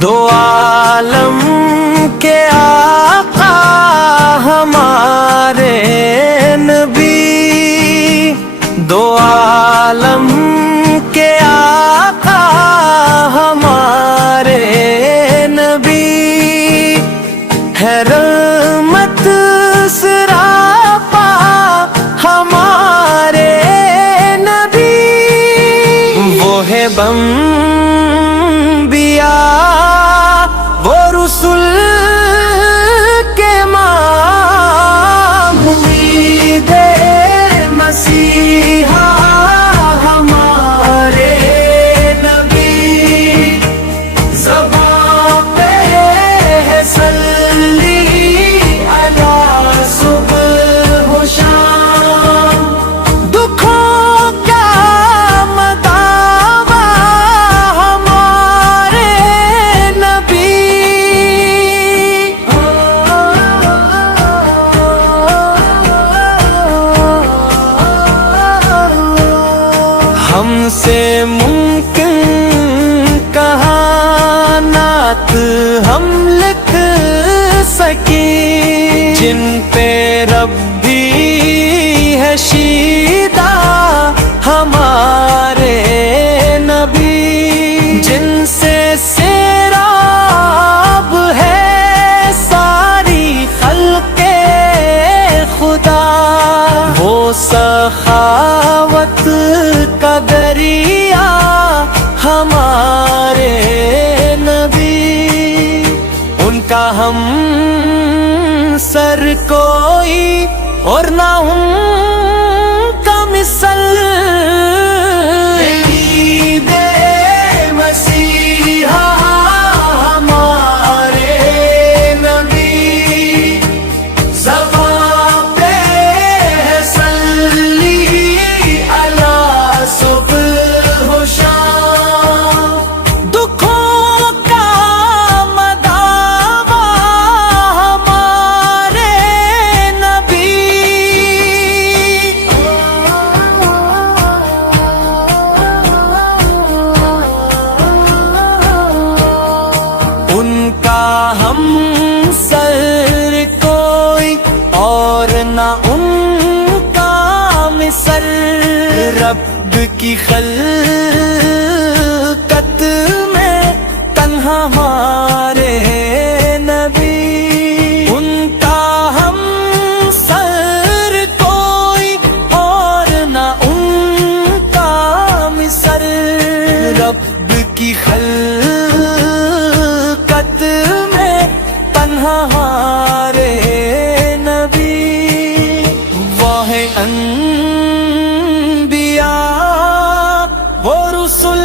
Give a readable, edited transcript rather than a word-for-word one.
دو عالم کے آقا ہمارے نبی، دو عالم کے آقا ہمارے نبی، ہے رحمت سراپا ہمارے نبی، وہ ہے انبیاء وہ رسول کے امام، امید مسیحا ہمارے نبی، زبان پہ ہے صلی علی صبح و شام، دکھوں کا مداوا ہمارے نبی، ہم سے ممکن کہانات ہم لکھ سکیں، جن پہ رب بھی ہے شیدا ہمارے نبی، جن سے سیراب ہے ساری خلق خدا، وہ سخاوت کا دریا ہمارے نبی، ان کا ہم سر کوئی اور نہ ان کا مثل، عید مسیحا ہمارے نبی، زبان پہ ہے صلی علی صبح و شام، دکھوں کا مداوا ہمارے نبی، ان کا ہم سر کوئی اور نہ ان کا مثل، رب کی خلقت میں تنہا ہمارے نبی، ان کا ہم سر کوئی اور نہ ان کا مثل، رب کی خلقت میں تنہا ہمارے نبی، وہ ہے انبیاء وہ رسول